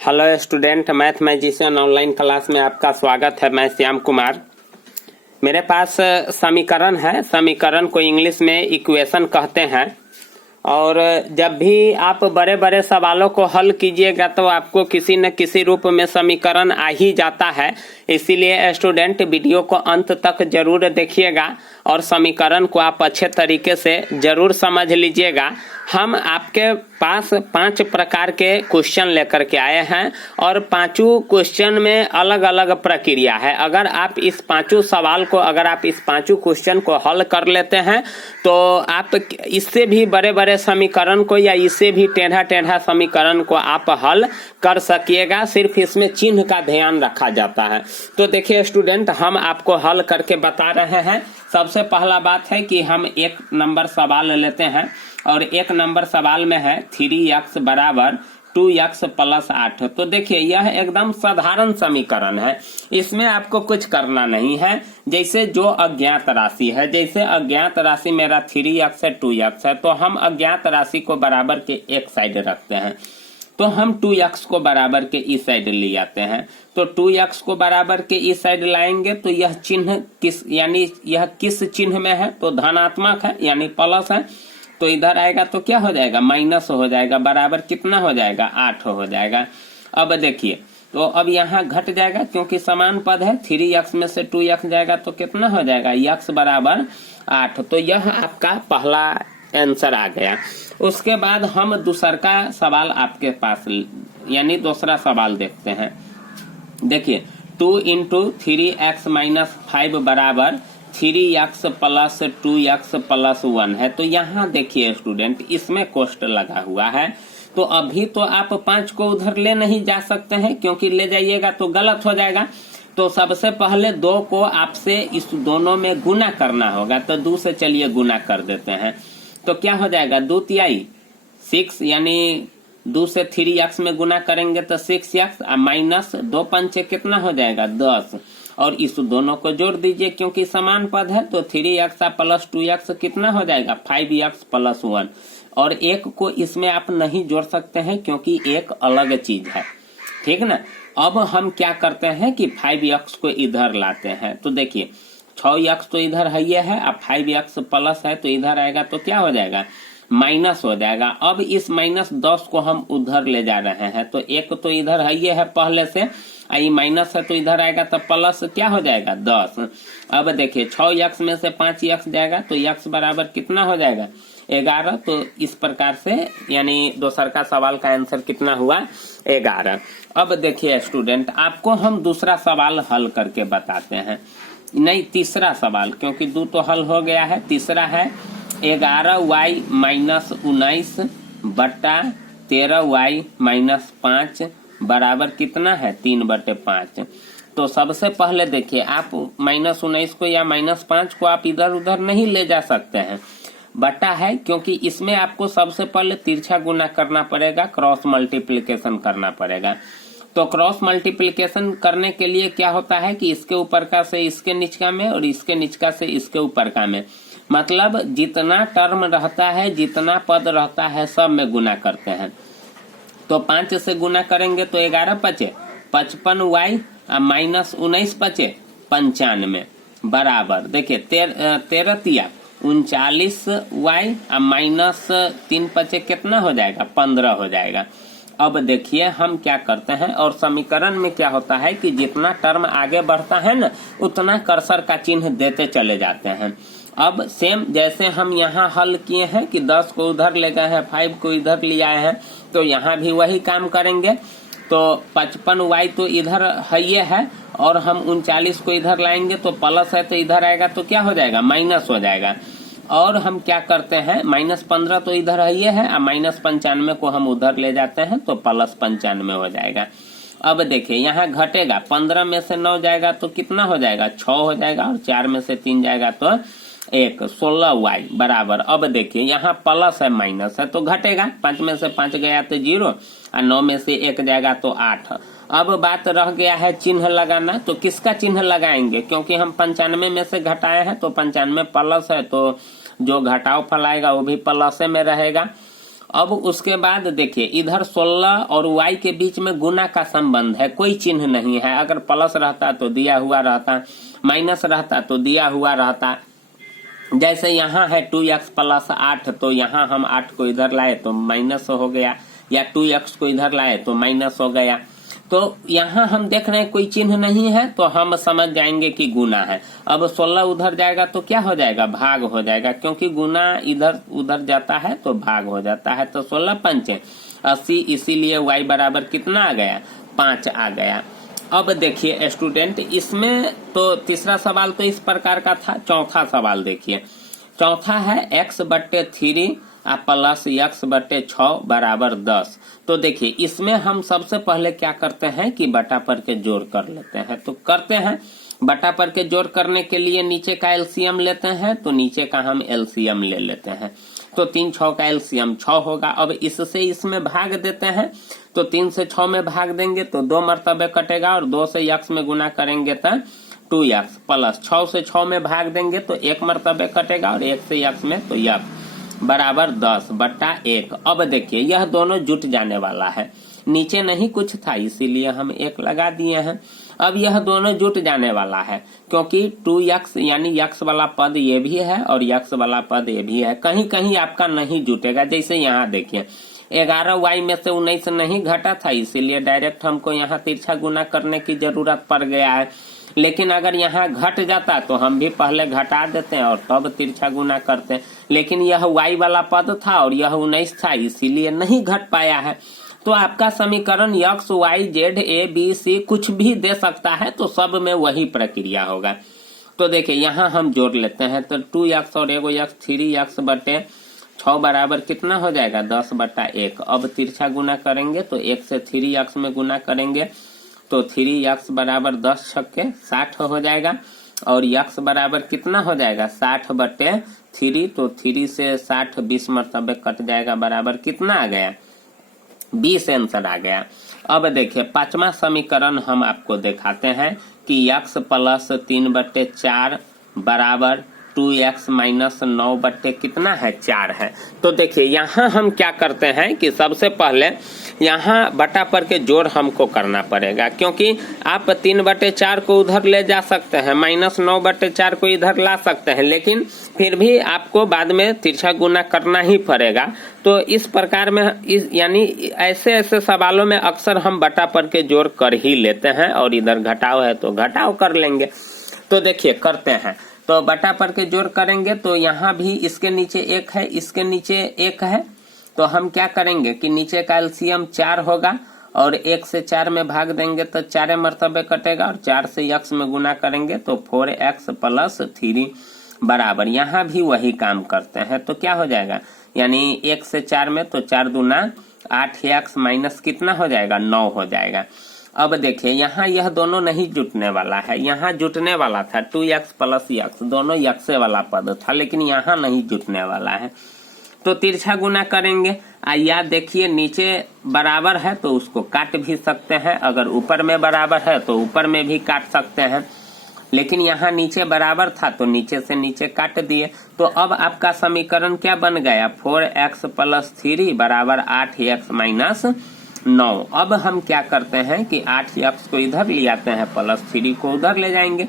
Hello student, math magician online class में आपका स्वागत है। मैं श्याम कुमार। मेरे पास समीकरण है। समीकरण को इंग्लिश में इक्वेशन कहते हैं। और जब भी आप बड़े बड़े सवालों को हल कीजिएगा तो आपको किसी न किसी रूप में समीकरण आ ही जाता है। इसीलिए स्टूडेंट वीडियो को अंत तक जरूर देखिएगा और समीकरण को आप अच्छे तरीके से जरूर समझ लीजिएगा। हम आपके पास 5 प्रकार के क्वेश्चन लेकर के आए हैं और पांचों क्वेश्चन में अलग अलग प्रक्रिया है। अगर आप इस पांचों सवाल को इस पांचों क्वेश्चन को हल कर लेते हैं तो आप इससे भी बड़े बड़े समीकरण को या इससे भी टेढ़ा टेढ़ा समीकरण को आप हल कर सकिएगा। सिर्फ इसमें चिन्ह का ध्यान रखा जाता है। तो देखिए स्टूडेंट, हम आपको हल करके बता रहे हैं। सबसे पहला बात है कि हम 1 नंबर सवाल लेते हैं और 1 नंबर सवाल में है 3x बराबर 2x प्लस 8। तो देखिए यह एकदम साधारण समीकरण है। इसमें आपको कुछ करना नहीं है। जैसे जो अज्ञात राशि है, जैसे अज्ञात राशि मेरा 3x है 2x है, तो हम अज्ञात राशि को बराबर के एक साइड रखते हैं। तो हम 2x को बराबर के इस साइड ले आते हैं। तो 2x को बराबर के इस साइड लाएंगे तो यह चिन्ह किस चिन्ह में है? तो धनात्मक है यानी प्लस है। तो इधर आएगा तो क्या हो जाएगा? माइनस हो जाएगा। बराबर कितना हो जाएगा? 8 हो जाएगा। अब देखिए, तो अब यहाँ घट जाएगा क्योंकि समान पद है। 3x में से 2x जाएगा तो कितना हो जाएगा? x बराबर 8। तो यह आपका पहला आंसर आ गया। उसके बाद हम दूसरा का सवाल आपके पास यानी दूसरा सवाल देखते हैं। देखिए 2 इंटू 3x माइनस 5 बराबर 3x प्लस 2x प्लस 1 है। तो यहाँ देखिए स्टूडेंट, इसमें कोष्ट लगा हुआ है। तो अभी तो आप 5 को उधर ले नहीं जा सकते हैं क्योंकि ले जाइएगा तो गलत हो जाएगा। तो सबसे पहले 2 को आपसे इस दोनों में गुना करना होगा। तो 2 से चलिए गुना कर देते हैं। तो क्या हो जाएगा? 2 तिहाई 6 यानी 2 से 3x में गुना करेंगे तो 6x माइनस 2 पंचे कितना हो जाएगा? 10। और इस दोनों को जोड़ दीजिए क्योंकि समान पद है। तो 3x प्लस 2x कितना हो जाएगा? 5x plus 1। और 1 को इसमें आप नहीं जोड़ सकते हैं क्योंकि एक अलग चीज है, ठीक ना। अब हम क्या करते हैं कि 5x को इधर लाते हैं। तो देखिए 6x तो इधर है, ये है। अब 5x प्लस है तो इधर आएगा तो क्या हो जाएगा? माइनस हो जाएगा। अब इस माइनस 10 को हम उधर ले जा रहे हैं। तो 1 तो इधर है, ये है पहले से। आई माइनस है तो इधर आएगा तो प्लस क्या हो जाएगा? 10। अब देखिए 6x में से 5x जाएगा तो x बराबर कितना हो जाएगा? 11। तो इस प्रकार से यानी दूसरा का सवाल का आंसर कितना हुआ? 11। अब देखिए स्टूडेंट, आपको हम दूसरा सवाल हल करके बताते हैं। नहीं, तीसरा सवाल, क्योंकि 2 तो हल हो गया है। तीसरा है 11y माइनस 19 बटा 13y माइनस 5 बराबर कितना है? 3/5। तो सबसे पहले देखिए, आप माइनस 19 को या माइनस 5 को आप इधर उधर नहीं ले जा सकते हैं। बटा है क्योंकि इसमें आपको सबसे पहले तिरछा गुना करना पड़ेगा, क्रॉस मल्टीप्लिकेशन करना पड़ेगा। तो क्रॉस मल्टीप्लिकेशन करने के लिए क्या होता है कि इसके ऊपर का से इसके निचका में और इसके निचका से इसके ऊपर का में, मतलब जितना टर्म रहता है, जितना पद रहता है, सब में गुना करते हैं। तो 5 से गुना करेंगे तो 11 पचे 55y माइनस 19 पचे 95 बराबर देखिए 13 तिया 39y माइनस 3 पचे कितना हो जाएगा? 15 हो जाएगा। अब देखिए हम क्या करते हैं, और समीकरण में क्या होता है कि जितना टर्म आगे बढ़ता है ना, उतना कर्सर का चिन्ह देते चले जाते हैं। अब सेम जैसे हम यहाँ हल किए हैं कि 10 को उधर ले गए हैं, 5 को इधर ले आए हैं, तो यहाँ भी वही काम करेंगे। तो 55y तो इधर है, ये है, और हम 39 को इधर लाएंगे तो प्लस है तो इधर आएगा तो क्या हो जाएगा? माइनस हो जाएगा। और हम क्या करते हैं, माइनस 15 तो इधर है, ये है, और माइनस 95 को हम उधर ले जाते हैं तो प्लस 95 हो जाएगा। अब देखिए यहाँ घटेगा, 15 में से 9 जाएगा तो कितना हो जाएगा? 6 हो जाएगा, और 4 में से 3 जाएगा तो 1, 16y बराबर। अब देखिए यहाँ प्लस है माइनस है तो घटेगा, 5 में से 5 गया तो 0, और 9 में से 1 जाएगा तो 8। अब बात रह गया है चिन्ह लगाना। तो किसका चिन्ह लगाएंगे? क्योंकि हम 95 में से घटाए हैं तो 95 प्लस है, तो जो घटाव फल आएगा वो भी प्लस में रहेगा। अब उसके बाद देखिए इधर 16 और y के बीच में गुना का संबंध है, कोई चिन्ह नहीं है। अगर प्लस रहता तो दिया हुआ रहता, माइनस रहता तो दिया हुआ रहता। जैसे यहाँ है 2x प्लस 8, तो यहाँ हम 8 को इधर लाए तो माइनस हो गया, या 2x को इधर लाए तो माइनस हो गया। तो यहाँ हम देख रहे हैं कोई चिन्ह नहीं है, तो हम समझ जाएंगे कि गुना है। अब 16 उधर जाएगा तो क्या हो जाएगा, भाग हो जाएगा, क्योंकि गुना इधर उधर जाता है तो भाग हो जाता है। तो 16 पंचे 80, इसीलिए y बराबर कितना आ गया, 5 आ गया। अब देखिए स्टूडेंट, इसमें तो तीसरा सवाल तो इस प्रकार का था। चौथा सवाल देखिए, चौथा है x/3 प्लस x/6 बराबर 10। तो देखिए इसमें हम सबसे पहले क्या करते हैं कि बटा पर के जोड़ कर लेते हैं। तो करते हैं, बटा पर के जोड़ करने के लिए नीचे का एलसीएम लेते हैं, तो नीचे का हम एलसीएम ले लेते हैं। तो 3 6 का एलसीएम 6 होगा। अब इससे इसमें भाग देते हैं, तो 3 से 6 में भाग देंगे तो 2 मरतबे कटेगा, और 2 से x में गुना करेंगे तो 2x, प्लस 6 से 6 में भाग देंगे तो 1 मरतबे कटेगा, और 1 से x में तो x बराबर 10/1। अब देखिए यह दोनों जुट जाने वाला है, नीचे नहीं कुछ था इसीलिए हम 1 लगा दिए हैं। अब यह दोनों जुट जाने वाला है, क्योंकि 2x यानी x वाला पद ये भी है और x वाला पद ये भी है। कहीं कहीं आपका नहीं जुटेगा, जैसे यहाँ देखिए 11y में से 19 नहीं घटा था, इसीलिए डायरेक्ट हमको यहाँ तिरछा गुना करने की जरूरत पड़ गया है। लेकिन अगर यहाँ घट जाता तो हम भी पहले घटा देते हैं और तब तिरछा गुना करते हैं। लेकिन यह y वाला पद था और यह 19 था, इसीलिए नहीं घट पाया है। तो आपका समीकरण x y z a b c कुछ भी दे सकता है, तो सब में वही प्रक्रिया होगा। तो देखिए यहाँ हम जोड़ लेते हैं, तो 2x और एगो x 3x/6 बराबर कितना हो जाएगा, 10/1। अब तिरछा गुना करेंगे तो 1 से 3x में गुना करेंगे तो 3x बराबर 10 छक्के 60 हो जाएगा, और x बराबर कितना हो जाएगा 60/3। तो 3 से 60 20 मरतबे कट जाएगा, बराबर कितना आ गया, 20 आंसर आ गया। अब देखिए पांचवा समीकरण हम आपको दिखाते हैं कि x प्लस 3/4 बराबर 2x माइनस 9 कितना है, 4 है। तो देखिए यहाँ हम क्या करते हैं कि सबसे पहले यहाँ बटा पर के जोड़ हमको करना पड़ेगा, क्योंकि आप 3/4 को उधर ले जा सकते हैं, माइनस 9/4 को इधर ला सकते हैं, लेकिन फिर भी आपको बाद में तिरछा गुना करना ही पड़ेगा। तो इस प्रकार में यानी ऐसे ऐसे सवालों में अक्सर हम बटा पर के जोड़ कर ही लेते हैं, और इधर घटाव है तो घटाव कर लेंगे। तो देखिए करते हैं, तो बटा पर के जोड़ करेंगे तो यहाँ भी इसके नीचे 1 है, इसके नीचे 1 है, तो हम क्या करेंगे कि नीचे का एलसीएम 4 होगा, और 1 से 4 में भाग देंगे तो 4 मरतबे कटेगा, और 4 से x में गुना करेंगे तो 4x + 3 बराबर, यहाँ भी वही काम करते हैं। तो क्या हो जाएगा, यानी 1 से 4 में तो 4 दूना 8x माइनस कितना हो जाएगा, 9 हो जाएगा। अब देखिए यहाँ यह दोनों नहीं जुटने वाला है, यहाँ जुटने वाला था 2x + x, दोनों x वाला पद था, लेकिन यहाँ नहीं जुटने वाला है। तो तिरछा गुना करेंगे, या देखिए नीचे बराबर है तो उसको काट भी सकते हैं, अगर ऊपर में बराबर है तो ऊपर में भी काट सकते हैं, लेकिन यहाँ नीचे बराबर था तो नीचे से नीचे काट दिए। तो अब आपका समीकरण क्या बन गया, 4x + 3 बराबर 8x माइनस 9। अब हम क्या करते हैं कि 8x को इधर ले आते हैं, प्लस 3 को उधर ले जाएंगे,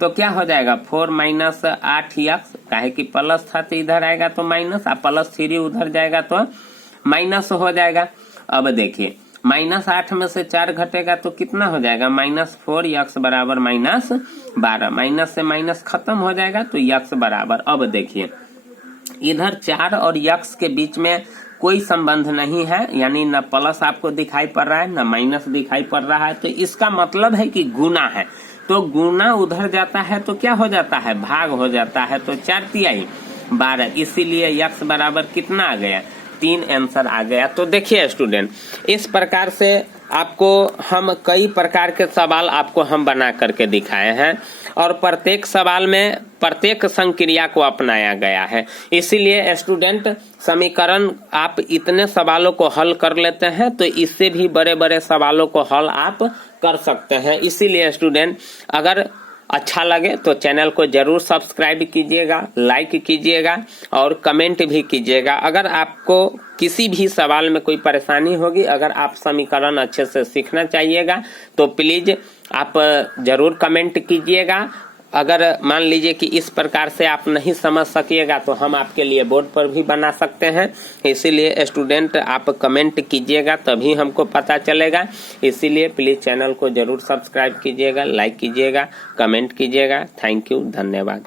तो क्या हो जाएगा 4 - 8x, काहे कि प्लस था तो इधर आएगा तो माइनस, प्लस 3 उधर जाएगा तो माइनस हो जाएगा। अब देखिए -8 में से 4 घटेगा तो कितना हो जाएगा, -4x बराबर -12, माइनस से माइनस खत्म हो जाएगा तो x बराबर। अब देखिए इधर 4 और x के बीच में कोई संबंध नहीं है, यानी न प्लस आपको दिखाई पड़ रहा है न माइनस दिखाई पड़ रहा है, तो इसका मतलब है कि गुना है। तो गुना उधर जाता है तो क्या हो जाता है, भाग हो जाता है, तो 4×3 12, इसीलिए x बराबर कितना आ गया, 3 आंसर आ गया। तो देखिए स्टूडेंट, इस प्रकार से आपको हम कई प्रकार के सवाल आपको हम बना करके दिखाए हैं, और प्रत्येक सवाल में प्रत्येक संक्रिया को अपनाया गया है। इसीलिए स्टूडेंट समीकरण आप इतने सवालों को हल कर लेते हैं तो इससे भी बड़े बड़े सवालों को हल आप कर सकते हैं। इसीलिए स्टूडेंट अगर अच्छा लगे तो चैनल को जरूर सब्सक्राइब कीजिएगा, लाइक कीजिएगा और कमेंट भी कीजिएगा। अगर आपको किसी भी सवाल में कोई परेशानी होगी, अगर आप समीकरण अच्छे से सीखना चाहिएगा तो प्लीज आप जरूर कमेंट कीजिएगा। अगर मान लीजिए कि इस प्रकार से आप नहीं समझ सकिएगा तो हम आपके लिए बोर्ड पर भी बना सकते हैं। इसीलिए स्टूडेंट आप कमेंट कीजिएगा तभी हमको पता चलेगा। इसीलिए प्लीज चैनल को जरूर सब्सक्राइब कीजिएगा, लाइक कीजिएगा, कमेंट कीजिएगा। थैंक यू, धन्यवाद।